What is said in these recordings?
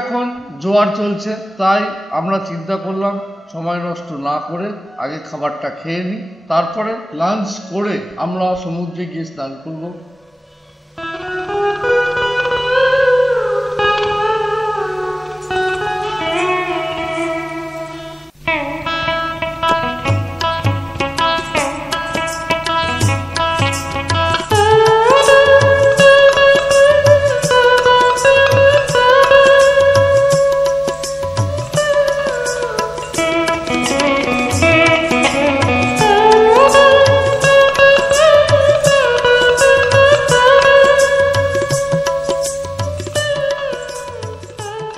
এখন জোয়ার চলছে, তাই আমরা চিন্তা করলাম সময় নষ্ট না করে আগে খাবারটা খেয়ে নিই, তারপরে লাঞ্চ করে আমরা সমুদ্রে গিয়ে স্নান করব।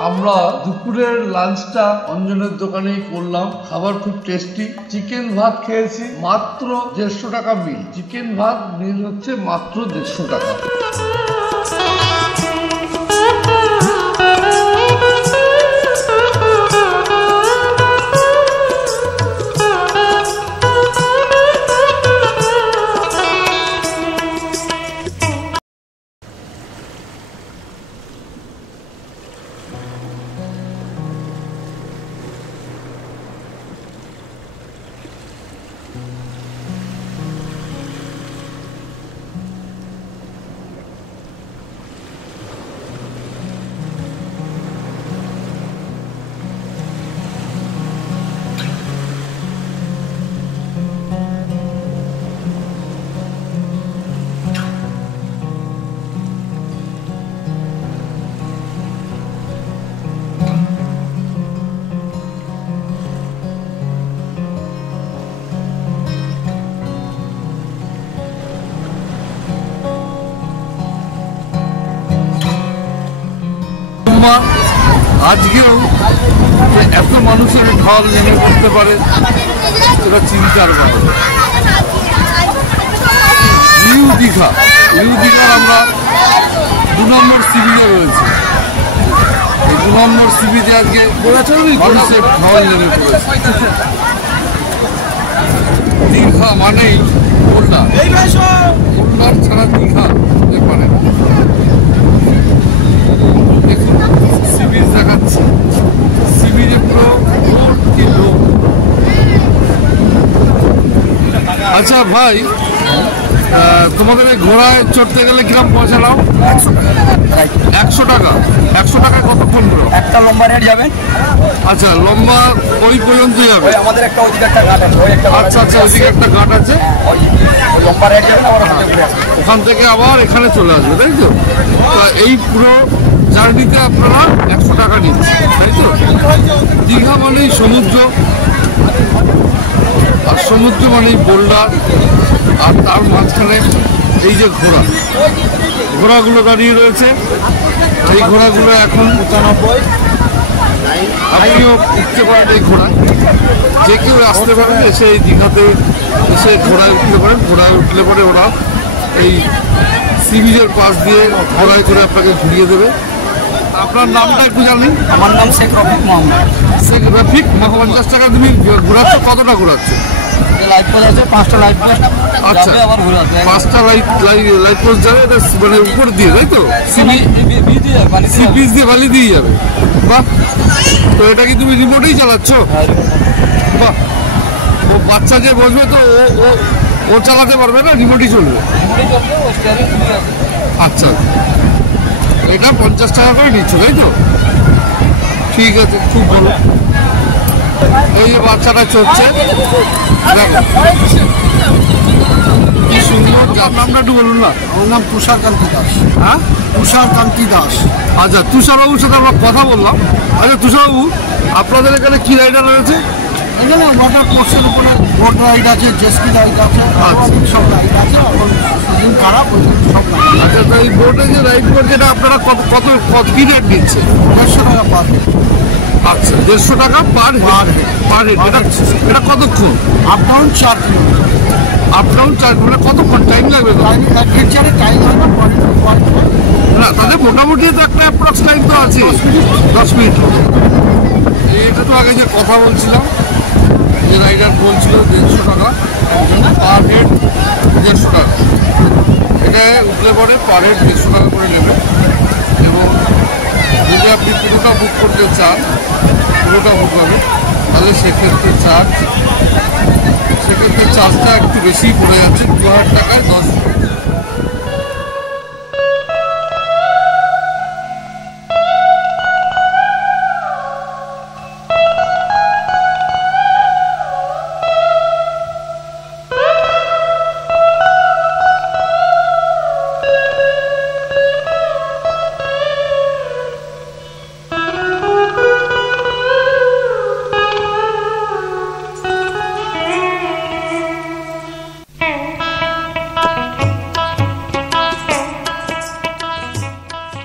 আমরা দুপুরের লাঞ্চটা অঞ্জনের দোকানেই করলাম। খাবার খুব টেস্টি। চিকেন ভাত খেয়েছি, মাত্র 150 টাকা মিল। চিকেন ভাত মিল হচ্ছে মাত্র 150 টাকা। আজকেও এত মানুষের ঢল নেমে পড়তে পারে সেটা চিন্তার ব্যাপার। নিউ দীঘার আমরা 2 নম্বর সিবিজে রয়েছে। এই 2 নম্বর সিবিজে আজকে মানুষের ঢল নেমে পড়েছে। দীঘা মানেই কলকাতা, ছাড়া দীঘা হতে পারে না। সিবিজ দেখাচ্ছে, সিবিজে পুরো লোক। আচ্ছা ভাই, তোমাদের ঘোড়ায় চড়তে গেলে কিরকম পয়সা নাও? 100 টাকা। 100 টাকা কতক্ষণ করে? একটা লম্বা রাইড যাবেন। আচ্ছা, লম্বা ওই পর্যন্ত যাবে? আমাদের একটা ওদিকে একটা ঘাট আছে। আচ্ছা আচ্ছা, ওদিকে একটা ঘাট আছে, লম্বা রাইড যাবেন, ওখান থেকে আবার এখানে চলে আসবে, তাই তো? এই পুরো জার্নিতে আপনারা 100 টাকা নিচ্ছেন, তাই তো? দীঘা মানেই সমুদ্র, আর সমুদ্র মানেই বোল্ডার, আর তার মাঝখানে এই যে ঘোড়াগুলো দাঁড়িয়ে রয়েছে। এই ঘোড়াগুলো এখন 95। আপনিও উঠতে পারেন এই ঘোড়ায়, যে কেউ আসতে পারেন, এসে এই দীঘাতে এসে ঘোড়ায় উঠতে পারেন। ঘোড়ায় উঠলে পরে ওরা এই সি বিচের পাশ দিয়ে ঘোড়ায় করে আপনাকে ঘুরিয়ে দেবে। আপনার নামটা একটু জানি? আমার নাম শেখ রফিক মোহাম্মদ। শেখ রফিক, 50 টাকা তুমি ঘোরাচ্ছ? কতটা ঘোরাচ্ছ? লাইট পোস্ট আছে 5টা লাইট পোস্ট। আচ্ছা, 5টা লাইট পোস্ট যাবে, মানে উপর দিয়ে, তাই তো? সি বিচ দিয়ে বালি দিয়ে যাবে। বাহ, তো এটা কি তুমি রিমোটেই চালাচ্ছ? বাহ, ও বাচ্চা যে বসবে তো ও চালাতে পারবে না, রিমোটই চলবে? আচ্ছা, এটা 50 টাকা করে নিচ্ছ, তাই তো? ঠিক আছে, খুব ভালো। এই যে বাচ্চাটা চড়ছে, কি সুন্দর। যার নামটা একটু বলুন না। আমার নাম তুষারকান্তি দাস। হ্যাঁ, তুষারকান্তি দাস। আচ্ছা, তুষারবাবুর সাথে আমরা কথা বললাম। আচ্ছা তুষারবাবু, আপনাদের এখানে কি রাইডার রয়েছে? এখানে ওয়াটার স্পোর্টসের উপরে বোট রাইড আছে, জেসকি রাইড আছে, সব রাইড আছে। সেদিন খারাপ সব রাইড। আচ্ছা, তো এই বোটে যে রাইড করছে এটা আপনারা কত কি রেট দিচ্ছে? 150 টাকা পার হেড। আচ্ছা, 150 টাকা পার হেড। এটা কতক্ষণ? Up down 4 kilometre. Up down 4 kilometre. কতক্ষণ টাইম লাগবে? টাইম হয় না, না, তাদের মোটামুটি তো একটা অ্যাপ্রক্স টাইম তো আছে, 10 মিনিট। এটা তো আগে যে কথা বলছিলাম, যে রাইডার বলছিল 150 টাকা পার হেড, 150 টাকা। এটা উঠলে পরে পার হেড 150 টাকা করে নেবে, এবং যদি আপনি পুরোটা বুক করতে চান, পুরোটা বুক হবে, তাহলে সেক্ষেত্রে চার্জটা একটু বেশি পড়ে যাচ্ছে, 2000 টাকায় 10 জন।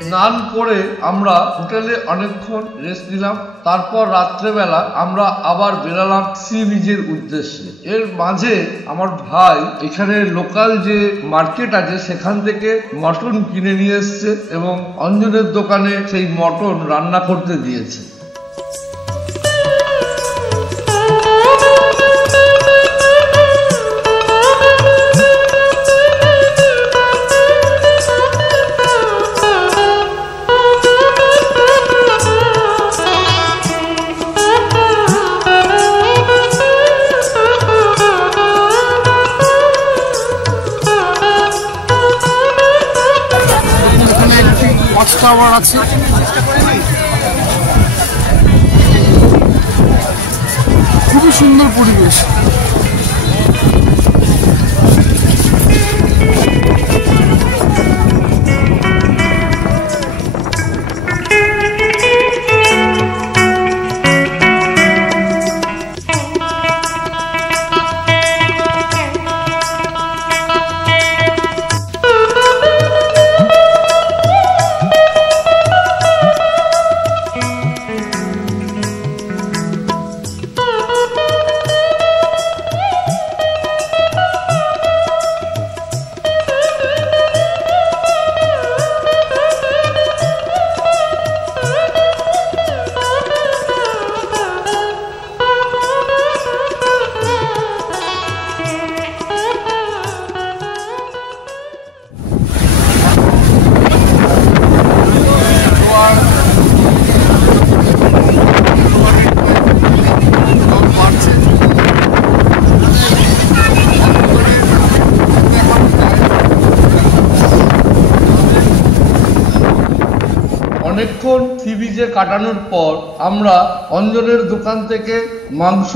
স্নান করে আমরা হোটেলে অনেকক্ষণ রেস্ট নিলাম। তারপর রাত্রেবেলা আমরা আবার বেরালাম সি বিচের উদ্দেশ্যে। এর মাঝে আমার ভাই এখানে লোকাল যে মার্কেট আছে সেখান থেকে মটন কিনে নিয়ে এসছে এবং অঞ্জনের দোকানে সেই মটন রান্না করতে দিয়েছে। ওয়াচ টাওয়ার আছে, খুবই সুন্দর পরিবেশ। অনেকক্ষণ সি বিচে কাটানোর পর আমরা অঞ্জনের দোকান থেকে মাংস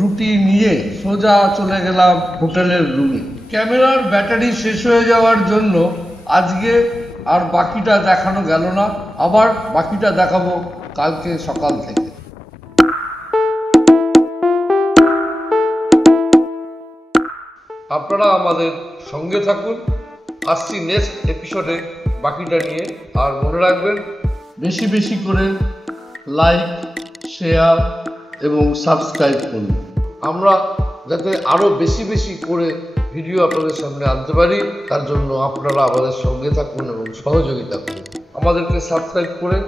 রুটি নিয়ে সোজা চলে গেলাম হোটেলের রুমে। ক্যামেরার ব্যাটারি শেষ হয়ে যাওয়ার জন্য আজকে আর বাকিটা দেখানো গেল না, আবার বাকিটা দেখাবো কালকে সকাল থেকে। আপনারা আমাদের সঙ্গে থাকুন, আসছি নেক্সট এপিসোডে বাকিটা নিয়ে। আর মনে রাখবেন, বেশি বেশি করে লাইক, শেয়ার এবং সাবস্ক্রাইব করুন, আমরা যাতে আরও বেশি বেশি করে ভিডিও আপনাদের সামনে আনতে পারি। তার জন্য আপনারা আমাদের সঙ্গে থাকুন এবং সহযোগিতা করুন। আমাদেরকে সাবস্ক্রাইব করে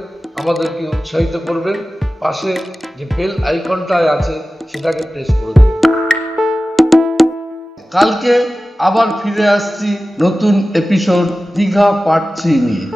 আমাদেরকে উৎসাহিত করবেন। পাশে যে বেল আইকনটা আছে সেটাকে প্রেস করে দেবেন। কালকে আবার ফিরে আসছি নতুন এপিসোড দীঘা পার্ট 3 নিয়ে।